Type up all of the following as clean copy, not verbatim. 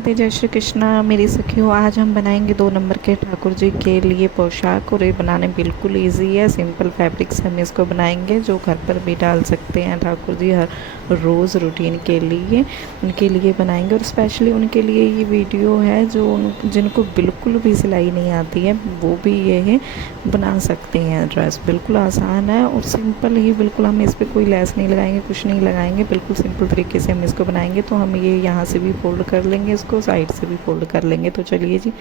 राधे जय श्री कृष्णा मेरी सखियों। आज हम बनाएंगे 2 नंबर के ठाकुर जी के लिए पोशाक। और ये बनाने बिल्कुल इजी है। सिंपल फैब्रिक से हम इसको बनाएंगे, जो घर पर भी डाल सकते हैं ठाकुर जी हर रोज़ रूटीन के लिए। उनके लिए बनाएंगे और स्पेशली उनके लिए ये वीडियो है। जो जिनको बिल्कुल भी सिलाई नहीं आती है वो भी ये है बना सकते हैं। ड्रेस बिल्कुल आसान है और सिंपल ही बिल्कुल। हम इस पर कोई लेस नहीं लगाएंगे, कुछ नहीं लगाएंगे, बिल्कुल सिंपल तरीके से हम इसको बनाएंगे। तो हम ये यहाँ से भी फोल्ड कर लेंगे, इसको साइड से भी फोल्ड कर लेंगे। तो चलिए जी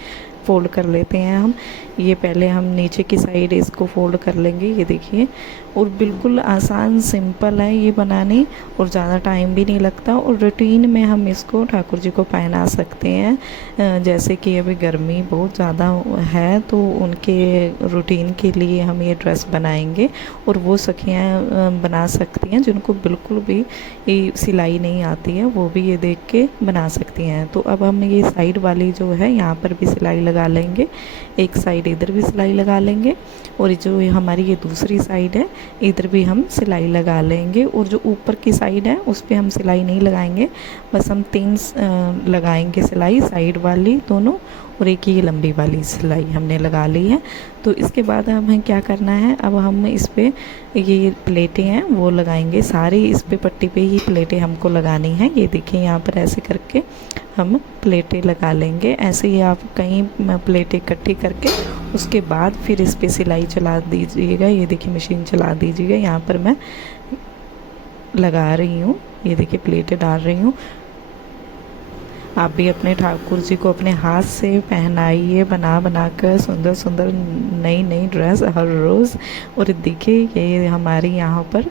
फोल्ड कर लेते हैं हम। ये पहले हम नीचे की साइड इसको फोल्ड कर लेंगे, ये देखिए। और बिल्कुल आसान सिंपल है ये बनानी और ज़्यादा टाइम भी नहीं लगता। और रूटीन में हम इसको ठाकुर जी को पहना सकते हैं। जैसे कि अभी गर्मी बहुत ज़्यादा है तो उनके रूटीन के लिए हम ये ड्रेस बनाएंगे। और वो सखियाँ बना सकती हैं जिनको बिल्कुल भी ये सिलाई नहीं आती है, वो भी ये देख के बना सकती हैं। तो अब हम ये साइड वाली जो है यहाँ पर भी सिलाई लगा लेंगे, एक साइड इधर भी सिलाई लगा लेंगे और जो हमारी ये दूसरी साइड है इधर भी हम सिलाई लगा लेंगे। और जो ऊपर की साइड है उस पर हम सिलाई नहीं लगाएंगे, बस हम 3 लगाएंगे सिलाई, साइड वाली दोनों और एक ये लंबी वाली सिलाई हमने लगा ली है। तो इसके बाद हमें क्या करना है, अब हम इस पे ये प्लेटें हैं वो लगाएंगे। सारी इस पे पट्टी पे ही प्लेटें हमको लगानी है। ये देखिए यहाँ पर ऐसे करके हम प्लेटें लगा लेंगे। ऐसे ही आप कहीं प्लेटें इकट्ठी करके उसके बाद फिर इस पे सिलाई चला दीजिएगा। ये देखिए मशीन चला दीजिएगा। यहाँ पर मैं लगा रही हूँ, ये देखिए प्लेटें डाल रही हूँ। आप भी अपने ठाकुर जी को अपने हाथ से पहनाइए, बना बना कर सुंदर सुंदर नई नई ड्रेस हर रोज़। और देखिए ये हमारी यहाँ पर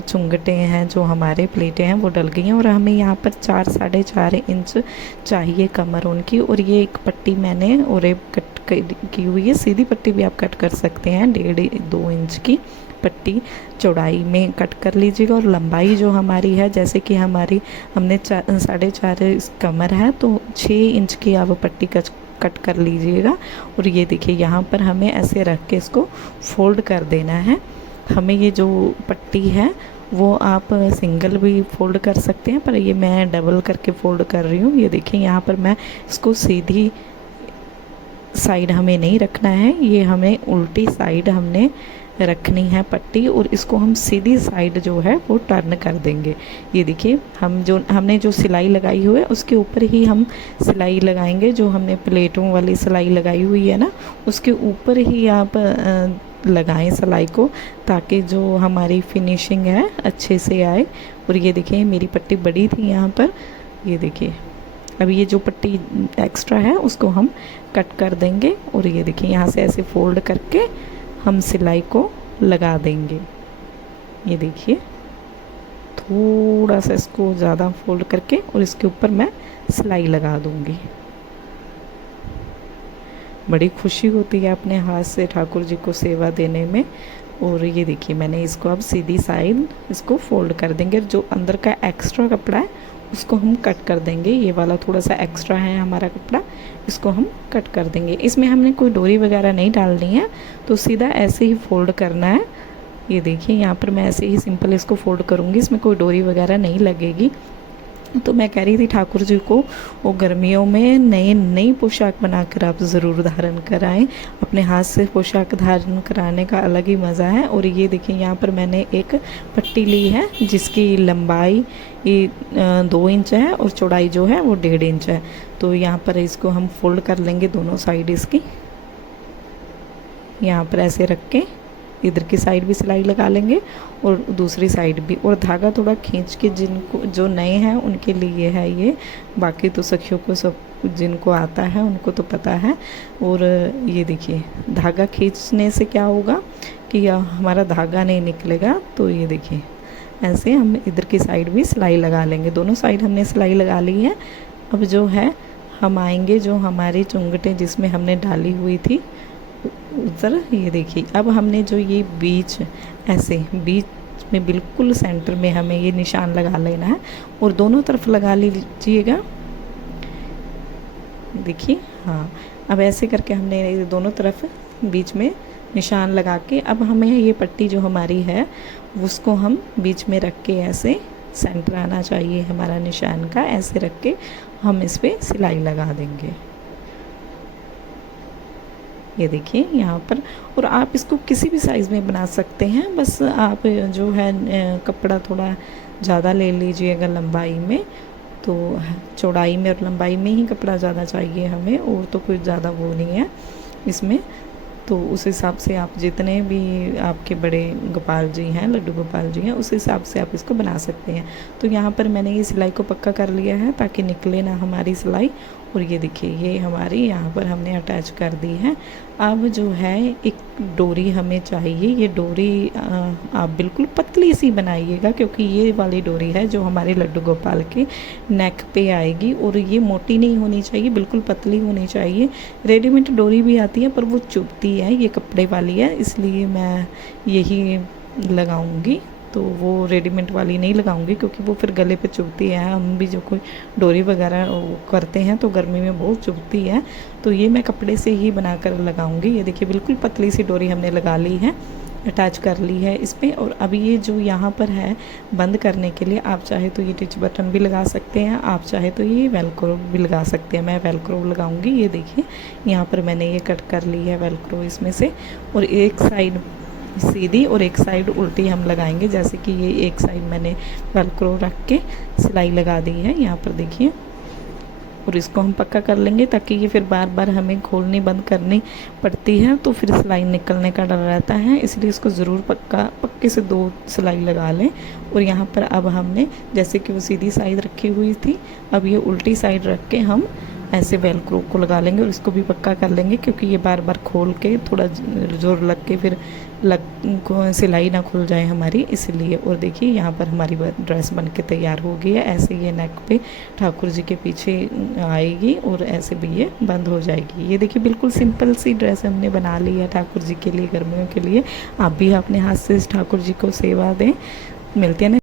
चुंगटें हैं, जो हमारे प्लेटें हैं वो डल गई हैं। और हमें यहाँ पर 4 साढ़े 4 इंच चाहिए कमर उनकी। और ये एक पट्टी मैंने और कट की हुई है, सीधी पट्टी भी आप कट कर सकते हैं। 1.5-2 इंच की पट्टी चौड़ाई में कट कर लीजिएगा। और लंबाई जो हमारी है, जैसे कि हमने 4.5 कमर है तो 6 इंच की आप पट्टी कट कर लीजिएगा। और ये देखिए यहाँ पर हमें ऐसे रख के इसको फोल्ड कर देना है। हमें ये जो पट्टी है वो आप सिंगल भी फोल्ड कर सकते हैं, पर ये मैं डबल करके फोल्ड कर रही हूँ। ये देखिए यहाँ पर मैं इसको सीधी साइड हमें नहीं रखना है, ये हमें उल्टी साइड हमने रखनी है पट्टी। और इसको हम सीधी साइड जो है वो टर्न कर देंगे। ये देखिए हमने जो सिलाई लगाई हुई है उसके ऊपर ही हम सिलाई लगाएंगे। जो हमने प्लेटों वाली सिलाई लगाई हुई है ना, उसके ऊपर ही आप लगाएं सिलाई को, ताकि जो हमारी फिनिशिंग है अच्छे से आए। और ये देखिए मेरी पट्टी बड़ी थी यहाँ पर, ये देखिए। अब ये जो पट्टी एक्स्ट्रा है उसको हम कट कर देंगे। और ये देखिए यहाँ से ऐसे फोल्ड करके हम सिलाई को लगा देंगे। ये देखिए थोड़ा सा इसको ज़्यादा फोल्ड करके और इसके ऊपर मैं सिलाई लगा दूंगी। बड़ी खुशी होती है अपने हाथ से ठाकुर जी को सेवा देने में। और ये देखिए मैंने इसको अब सीधी साइड इसको फोल्ड कर देंगे। जो अंदर का एक्स्ट्रा कपड़ा है उसको हम कट कर देंगे। ये वाला थोड़ा सा एक्स्ट्रा है हमारा कपड़ा, इसको हम कट कर देंगे। इसमें हमने कोई डोरी वगैरह नहीं डालनी है, तो सीधा ऐसे ही फोल्ड करना है। ये देखिए यहाँ पर मैं ऐसे ही सिंपल इसको फोल्ड करूँगी, इसमें कोई डोरी वगैरह नहीं लगेगी। तो मैं कह रही थी ठाकुर जी को वो गर्मियों में नई पोशाक बनाकर आप ज़रूर धारण कराएं। अपने हाथ से पोशाक धारण कराने का अलग ही मज़ा है। और ये देखिए यहाँ पर मैंने एक पट्टी ली है जिसकी लंबाई 2 इंच है और चौड़ाई जो है वो 1.5 इंच है। तो यहाँ पर इसको हम फोल्ड कर लेंगे दोनों साइड इसकी। यहाँ पर ऐसे रख के इधर की साइड भी सिलाई लगा लेंगे और दूसरी साइड भी। और धागा थोड़ा खींच के, जिनको जो नए हैं उनके लिए है ये, बाकी तो सखियों को सब जिनको आता है उनको तो पता है। और ये देखिए धागा खींचने से क्या होगा कि हमारा धागा नहीं निकलेगा। तो ये देखिए ऐसे हम इधर की साइड भी सिलाई लगा लेंगे। दोनों साइड हमने सिलाई लगा ली है। अब जो है हम आएंगे जो हमारी चुंगटें जिसमें हमने डाली हुई थी उधर। ये देखिए अब हमने जो ये बीच ऐसे बीच में बिल्कुल सेंटर में हमें ये निशान लगा लेना है और दोनों तरफ लगा लीजिएगा। देखिए हाँ, अब ऐसे करके हमने दोनों तरफ बीच में निशान लगा के अब हमें ये पट्टी जो हमारी है उसको हम बीच में रख के ऐसे सेंटर आना चाहिए हमारा निशान का। ऐसे रख के हम इस पर सिलाई लगा देंगे। ये देखिए यहाँ पर। और आप इसको किसी भी साइज़ में बना सकते हैं, बस आप जो है कपड़ा थोड़ा ज़्यादा ले लीजिएगा लंबाई में, तो चौड़ाई में और लंबाई में ही कपड़ा ज़्यादा चाहिए हमें, और तो कुछ ज़्यादा वो नहीं है इसमें। तो उस हिसाब से आप जितने भी आपके बड़े गोपाल जी हैं, लड्डू गोपाल जी हैं, उस हिसाब से आप इसको बना सकते हैं। तो यहाँ पर मैंने ये सिलाई को पक्का कर लिया है ताकि निकले ना हमारी सिलाई। और ये देखिए ये हमारी यहाँ पर हमने अटैच कर दी है। अब जो है एक डोरी हमें चाहिए। ये डोरी आप बिल्कुल पतली सी बनाइएगा, क्योंकि ये वाली डोरी है जो हमारे लड्डू गोपाल के नेक पे आएगी, और ये मोटी नहीं होनी चाहिए, बिल्कुल पतली होनी चाहिए। रेडीमेड डोरी भी आती है पर वो चुभती है, ये कपड़े वाली है, इसलिए मैं यही लगाऊंगी। तो वो रेडीमेड वाली नहीं लगाऊंगी क्योंकि वो फिर गले पे चुभती है। हम भी जो कोई डोरी वगैरह करते हैं तो गर्मी में बहुत चुभती है, तो ये मैं कपड़े से ही बनाकर लगाऊंगी। ये देखिए बिल्कुल पतली सी डोरी हमने लगा ली है, अटैच कर ली है इस पर। और अब ये जो यहाँ पर है बंद करने के लिए, आप चाहे तो ये टिच बटन भी लगा सकते हैं, आप चाहे तो ये वेलक्रो भी लगा सकते हैं। मैं वेलक्रो लगाऊंगी। ये देखिए यहाँ पर मैंने ये कट कर ली है वेलक्रो इसमें से, और एक साइड सीधी और एक साइड उल्टी हम लगाएंगे। जैसे कि ये एक साइड मैंने वेलक्रो रख के सिलाई लगा दी है यहाँ पर देखिए, और इसको हम पक्का कर लेंगे ताकि ये फिर बार बार हमें खोलनी बंद करनी पड़ती है, तो फिर सिलाई निकलने का डर रहता है, इसलिए इसको ज़रूर पक्के से 2 सिलाई लगा लें। और यहाँ पर अब हमने जैसे कि वो सीधी साइड रखी हुई थी, अब ये उल्टी साइड रख के हम ऐसे वेलक्रो को लगा लेंगे और इसको भी पक्का कर लेंगे, क्योंकि ये बार बार खोल के थोड़ा ज़ोर लग के फिर सिलाई ना खुल जाए हमारी, इसलिए। और देखिए यहाँ पर हमारी ड्रेस बन के तैयार हो गई है। ऐसे ये नेक पे ठाकुर जी के पीछे आएगी और ऐसे भी ये बंद हो जाएगी। ये देखिए बिल्कुल सिंपल सी ड्रेस हमने बना ली है ठाकुर जी के लिए, गर्मियों के लिए। आप भी अपने हाथ से इस ठाकुर जी को सेवा दें। मिलते हैं ना।